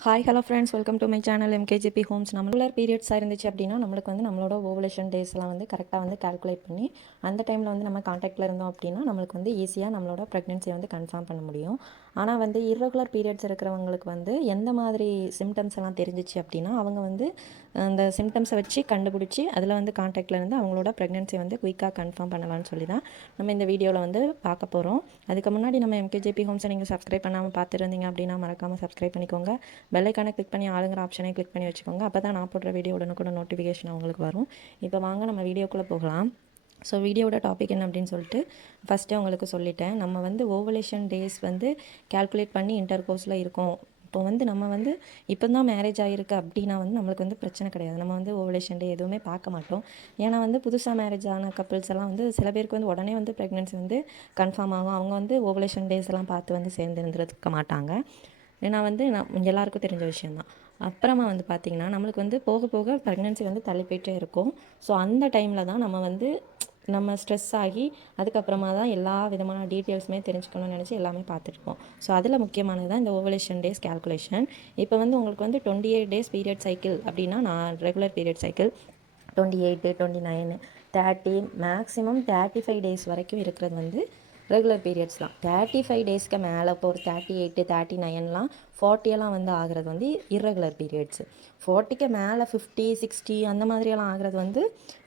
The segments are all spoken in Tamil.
Hi hello friends welcome to my channel MKGP homes நம்மளோட பீரியட்ஸாக இருந்துச்சு அப்படின்னா நம்மளுக்கு வந்து நம்மளோட ஓவலேஷன் டேஸ்லாம் வந்து கரெக்டாக வந்து கால்குலேட் பண்ணி அந்த டைமில் வந்து நம்ம காண்டாக்டில் இருந்தோம் அப்படின்னா நம்மளுக்கு வந்து ஈஸியாக நம்மளோட ப்ரெக்னென்சியை வந்து கன்ஃபார்ம் பண்ண முடியும். ஆனால் வந்து இர்ரெகுலர் பீரியட்ஸ் இருக்கிறவங்களுக்கு வந்து எந்த மாதிரி சிம்டம்ஸ் எல்லாம் தெரிஞ்சிச்சு அப்படின்னா அவங்க வந்து அந்த சிம்டம்ஸை வச்சு கண்டுபிடிச்சி அதில் வந்து காண்டாக்டில் இருந்து அவங்களோட ப்ரெக்னென்சி வந்து குயிக்காக கன்ஃபார்ம் பண்ணலாம்னு சொல்லி தான் நம்ம இந்த வீடியோவில் வந்து பார்க்க போகிறோம் அதுக்கு முன்னாடி நம்ம எம்கேஜேபி ஹோம்ஸை நீங்கள் சப்ஸ்கிரைப் பண்ணாமல் பார்த்துருந்தீங்க அப்படின்னா மறக்காமல் சப்ஸ்கிரைப் பண்ணிக்கோங்க. பெல்லைக்கான கிளிக் பண்ணி ஆளுங்கிற ஆப்ஷனை கிளிக் பண்ணி வச்சுக்கோங்க. அப்போ தான் நான் போடுற வீடியோ உடனுக்குடன் நோட்டிஃபிகேஷன் அவங்களுக்கு வரும். இப்போ வாங்க நம்ம வீடியோக்குள்ளே போகலாம். ஸோ வீடியோவோட டாபிக் என்ன அப்படின்னு சொல்லிட்டு ஃபஸ்ட்டே உங்களுக்கு சொல்லிட்டேன். நம்ம வந்து ஓவலேஷன் டேஸ் வந்து கால்குலேட் பண்ணி இன்டர் கோர்ஸில் இருக்கோம். இப்போ வந்து நம்ம வந்து இப்போ தான் மேரேஜ் ஆகிருக்கு அப்படின்னா வந்து நம்மளுக்கு வந்து பிரச்சனை கிடையாது. நம்ம வந்து ஓவலேஷன் டே எதுவுமே பார்க்க மாட்டோம். ஏன்னா வந்து புதுசாக மேரேஜ் ஆன கப்பிள்ஸ் எல்லாம் வந்து சில பேருக்கு வந்து உடனே வந்து ப்ரெக்னென்சி வந்து கன்ஃபார்ம் ஆகும். அவங்க வந்து ஓவலேஷன் டேஸ் எல்லாம் பார்த்து வந்து சேர்ந்து இருந்திருக்க மாட்டாங்க. ஏன்னா வந்து நான் எல்லாருக்கும் தெரிஞ்ச விஷயந்தான் அப்புறமா வந்து பார்த்திங்கன்னா நம்மளுக்கு வந்து போக போக ப்ரெக்னென்சி வந்து தள்ளி போயிட்டே இருக்கும். ஸோ அந்த டைமில் தான் நம்ம வந்து நம்ம ஸ்ட்ரெஸ் ஆகி அதுக்கப்புறமா தான் எல்லா விதமான டீட்டெயில்ஸுமே தெரிஞ்சுக்கணும்னு நினச்சி எல்லாமே பார்த்துருப்போம் ஸோ அதில் முக்கியமானது தான் இந்த ஓவலேஷன் டேஸ் கேல்குலேஷன் இப்போ வந்து உங்களுக்கு வந்து twenty eight days period cycle அப்படின்னா நான் regular period cycle twenty eight twenty nine thirty maximum thirty five days வரைக்கும் இருக்கிறது வந்து ரெகுலர் பீரியட்ஸ் தான். தேர்ட்டி ஃபைவ் டேஸ்க்கு மேலே இப்போ ஒரு தேர்ட்டி எயிட்டு தேர்ட்டி நைன்லாம் ஃபார்ட்டியெல்லாம் வந்து ஆகிறது வந்து இர்ரெகுலர் பீரியட்ஸு ஃபார்ட்டிக்கு மேலே ஃபிஃப்டி சிக்ஸ்டி அந்த மாதிரியெல்லாம் ஆகிறது வந்து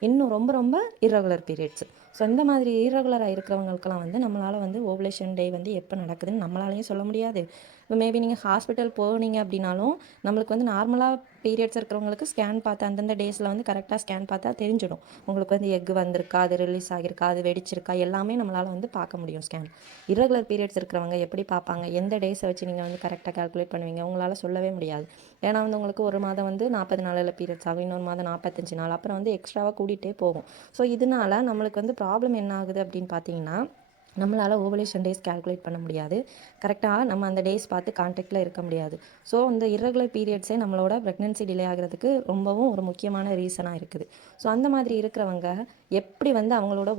இன்னும் ரொம்ப ரொம்ப இர்ரெகுலர் பீரியட்ஸு ஸோ இந்த மாதிரி இரகுலராக இருக்கிறவங்களுக்கெல்லாம் வந்து நம்மளால் வந்து ஓவலேஷன் டே வந்து எப்போ நடக்குதுன்னு நம்மளாலையும் சொல்ல முடியாது. இப்போ மேபி நீங்கள் ஹாஸ்பிட்டல் போனீங்க அப்படின்னாலும் நம்மளுக்கு வந்து நார்மலாக பீரியட்ஸ் இருக்கிறவங்களுக்கு ஸ்கேன் பார்த்து அந்தந்த டேஸில் வந்து கரெக்டாக ஸ்கேன் பார்த்தா தெரிஞ்சிடும். உங்களுக்கு வந்து எக் வந்திருக்கா அது ரிலீஸ் ஆகியிருக்கா அது வெடிச்சிருக்கா எல்லாமே நம்மளால் வந்து பார்க்க முடியும் ஸ்கேன் இரகுலர் பீரியட்ஸ் இருக்கிறவங்க எப்படி பார்ப்பாங்க? எந்த டேஸை வச்சு நீங்கள் வந்து கரெக்டாக கால்குலேட் பண்ணுவீங்க? உங்களால் சொல்லவே முடியாது. ஏன்னா வந்து உங்களுக்கு ஒரு மாதம் வந்து நாற்பது நாளில் பீரியட்ஸ் ஆகும் இன்னொரு மாதம் நாற்பத்தஞ்சு நாள். அப்புறம் வந்து எக்ஸ்ட்ராவாக கூட்டிகிட்டே போகும். ஸோ இதனால் நம்மளுக்கு வந்து ப்ராப்ளம் என்ன ஆகுது அப்படின்னு பார்த்தீங்கன்னா நம்மளால் ஓவலேஷன் டேஸ் கேல்குலேட் பண்ண முடியாது. கரெக்டாக நம்ம அந்த டேஸ் பார்த்து கான்டாக்டில் இருக்க முடியாது. ஸோ இந்த இரகுலர் பீரியட்ஸே நம்மளோட ப்ரெக்னென்சி டிலே ஆகிறதுக்கு ரொம்பவும் ஒரு முக்கியமான ரீசனாக இருக்குது. ஸோ அந்த மாதிரி இருக்கிறவங்க எப்படி வந்து அவங்களோட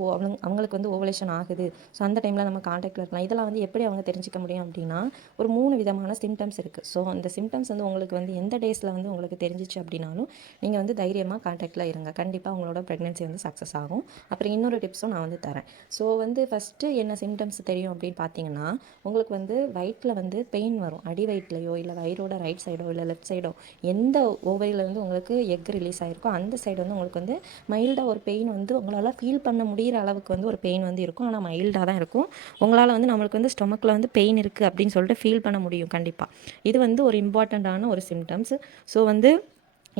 அவங்களுக்கு வந்து ஓவலேஷன் ஆகுது? ஸோ அந்த டைமில் நம்ம கான்டாக்டில் இருக்கலாம். இதெல்லாம் வந்து எப்படி அவங்க தெரிஞ்சிக்க முடியும் அப்படின்னா ஒரு மூணு விதமான சிம்டம்ஸ் இருக்குது ஸோ அந்த சிம்டம்ஸ் வந்து உங்களுக்கு வந்து எந்த டேஸில் வந்து உங்களுக்கு தெரிஞ்சிச்சு அப்படின்னாலும் நீங்கள் வந்து தைரியமாக கான்டாக்டில் இருங்க. கண்டிப்பாக உங்களோட ப்ரெக்னென்சி வந்து சக்ஸஸ் ஆகும். அப்புறம் இன்னொரு டிப்ஸும் நான் வந்து தரேன். ஸோ வந்து ஃபஸ்ட்டு என்ன சிம்டம்ஸ் தெரியும் அப்படின்னு பார்த்தீங்கன்னா உங்களுக்கு வந்து வயிற்றில் வந்து பெயின் வரும். அடி வயிற்றுலையோ இல்லை வயிறோட ரைட் சைடோ இல்லை லெஃப்ட் சைடோ எந்த ஓவரியிலேருந்து உங்களுக்கு எக் ரிலீஸ் ஆகிருக்கோ அந்த சைடு வந்து உங்களுக்கு வந்து மைல்டாக ஒரு பெயின் வந்து உங்களால் ஃபீல் பண்ண முடிகிற அளவுக்கு வந்து ஒரு பெயின் வந்து இருக்கும். ஆனால் மைல்டாக தான் இருக்கும். உங்களால் வந்து நம்மளுக்கு வந்து ஸ்டொமக்கில் வந்து பெயின் இருக்குது அப்படின்னு சொல்லிட்டு ஃபீல் பண்ண முடியும் கண்டிப்பாக இது வந்து ஒரு இம்பார்ட்டண்ட்டான ஒரு சிம்டம்ஸ் ஸோ வந்து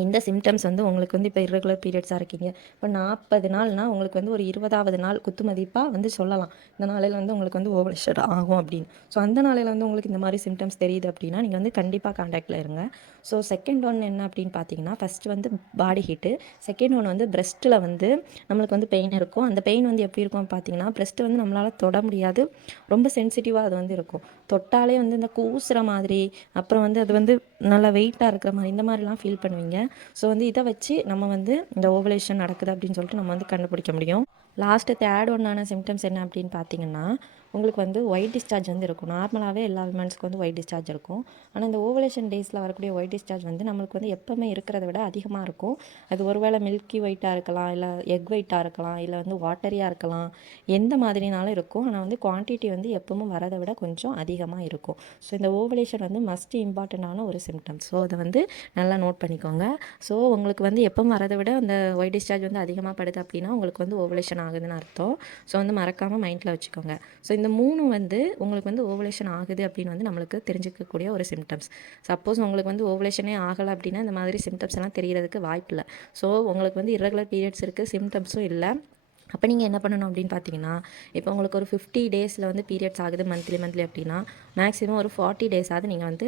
இந்த சிம்டம்ஸ் வந்து உங்களுக்கு வந்து இப்போ இரகுலர் பீரியட்ஸாக இருக்கீங்க. இப்போ நாற்பது நாள்னால் உங்களுக்கு வந்து ஒரு இருபதாவது நாள் குத்து மதிப்பாக வந்து சொல்லலாம். இந்த நாளையில் வந்து உங்களுக்கு வந்து ஓவலேஷன் ஆகும் அப்படின்னு. ஸோ அந்த நாளையில் வந்து உங்களுக்கு இந்த மாதிரி சிம்டம்ஸ் தெரியுது அப்படின்னா நீங்கள் வந்து கண்டிப்பாக காண்டாக்டில் இருங்க. ஸோ செகண்ட் ஒன் என்ன அப்படின்னு பார்த்தீங்கன்னா ஃபஸ்ட்டு வந்து பாடி ஹீட்டு செகண்ட் ஒன் வந்து பிரெஸ்ட்டில் வந்து நம்மளுக்கு வந்து பெயின் இருக்கும். அந்த பெயின் வந்து எப்படி இருக்கும் பார்த்தீங்கன்னா பிரெஸ்ட்டு வந்து நம்மளால் தொட முடியாது. ரொம்ப சென்சிட்டிவாக அது வந்து இருக்கும். தொட்டாலே வந்து இந்த கூசுகிற மாதிரி அப்புறம் வந்து அது வந்து நல்லா வெயிட்டாக இருக்கிற மாதிரி இந்த மாதிரிலாம் ஃபீல் பண்ணுவீங்க. ஸோ வந்து இதை வச்சு நம்ம வந்து இந்த ஓவலேஷன் நடக்குது அப்படின்னு சொல்லிட்டு நம்ம வந்து கண்டுபிடிக்க முடியும். லாஸ்ட்டு தேர்ட் ஒன்னான சிம்டம்ஸ் என்ன அப்படின்னு பார்த்தீங்கன்னா உங்களுக்கு வந்து ஒயிட் டிஸ்சார்ஜ் வந்து இருக்கும். நார்மலாகவே எல்லா விமன்ஸ்க்கு வந்து ஒயிட் டிஸ்சார்ஜ் இருக்கும். ஆனால் இந்த ஓவலேஷன் டேஸில் வரக்கூடிய ஒயிட் டிஸ்சார்ஜ் வந்து நம்மளுக்கு வந்து எப்போவுமே இருக்கிறத விட அதிகமாக இருக்கும். அது ஒருவேளை மில்கி ஒயிட்டாக இருக்கலாம் இல்லை எக் ஒயிட்டாக இருக்கலாம் இல்லை வந்து வாட்டரியாக இருக்கலாம். எந்த மாதிரினாலும் இருக்கும். ஆனால் வந்து குவான்டிட்டி வந்து எப்பவும் வரதை விட கொஞ்சம் அதிகமாக இருக்கும். ஸோ இந்த ஓவலேஷன் வந்து மஸ்ட் இம்பார்ட்டண்ட்டான ஒரு சிம்டம் ஸோ அதை வந்து நல்லா நோட் பண்ணிக்கோங்க. ஸோ உங்களுக்கு வந்து எப்போ வரதை விட அந்த ஒயிட் டிஸ்சார்ஜ் வந்து அதிகமாக படுது அப்படின்னா உங்களுக்கு வந்து ஓவலேஷன் ஆகுதுன்னு அர்த்தம். ஸோ வந்து மறக்காமல் மைண்டில் வச்சுக்கோங்க. ஸோ இந்த இந்த மூணு வந்து உங்களுக்கு வந்து ஓவலேஷன் ஆகுது அப்படின்னு வந்து நம்மளுக்கு தெரிஞ்சிக்கக்கூடிய ஒரு சிம்டம்ஸ் சப்போஸ் உங்களுக்கு வந்து ஓவலேஷனே ஆகலை அப்படின்னா இந்த மாதிரி சிம்டம்ஸ் எல்லாம் தெரியறதுக்கு வாய்ப்பு இல்லை ஸோ உங்களுக்கு வந்து இரகுலர் பீரியட்ஸ் இருக்குது சிம்டம்ஸும் இல்லை. அப்போ நீங்கள் என்ன பண்ணணும் அப்படின்னு பார்த்தீங்கன்னா இப்போ உங்களுக்கு ஒரு ஃபிஃப்டி டேஸில் வந்து பீரியட்ஸ் ஆகுது மந்த்லி மந்த்லி அப்படின்னா மேக்ஸிமம் ஒரு ஃபார்ட்டி டேஸாவது நீங்கள் வந்து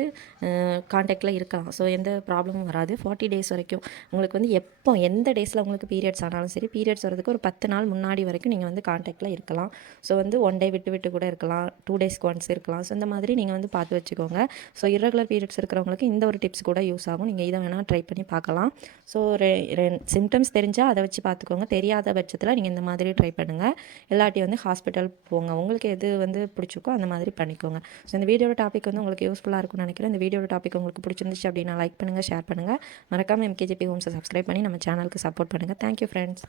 காண்டாக்டில் இருக்கலாம். ஸோ எந்த ப்ராப்ளமும் வராது. ஃபார்ட்டி டேஸ் வரைக்கும் உங்களுக்கு வந்து எப்போ எந்த டேஸில் உங்களுக்கு பீரியட்ஸ் ஆனாலும் சரி பீரியட்ஸ் வரதுக்கு ஒரு பத்து நாள் முன்னாடி வரைக்கும் நீங்கள் வந்து காண்டாக்டில் இருக்கலாம். ஸோ வந்து ஒன் டே விட்டு விட்டு கூட இருக்கலாம். டூ டேஸ்க்கு ஒன்ஸ் இருக்கலாம். ஸோ இந்த மாதிரி நீங்கள் வந்து பார்த்து வச்சுக்கோங்க. ஸோ இரகுலர் பீரியட்ஸ் இருக்கிறவங்களுக்கு இந்த ஒரு டிப்ஸ் கூட யூஸ் ஆகும். நீங்கள் இதை வேணால் ட்ரை பண்ணி பார்க்கலாம். ஸோ சிம்டம்ஸ் தெரிஞ்சால் அதை வச்சு பார்த்துக்கோங்க. தெரியாத பட்சத்தில் நீங்கள் இந்த மாதிரி மாதிரி ட்ரை பண்ணுங்கள் இல்லாட்டி வந்து ஹாஸ்பிட்டல் போங்க. உங்களுக்கு எது வந்து பிடிச்சிருக்கோ அந்த மாதிரி பண்ணிக்கோங்க. ஸோ இந்த வீடியோட டாபிக் வந்து உங்களுக்கு யூஸ்ஃபுல்லாக இருக்கும்னு நினைக்கிறேன். இந்த வீடியோட டாபிக் உங்களுக்கு பிடிச்சிருந்துச்சு அப்படின்னா லைக் பண்ணுங்கள் ஷேர் பண்ணுங்கள் மறக்காமல் எம்கேஜிபி ஹோம்ஸை சப்ஸ்கிரைப் பண்ணி நம்ம சேனலுக்கு சப்போர்ட் பண்ணுங்கள் தேங்க்யூ ஃப்ரெண்ட்ஸ்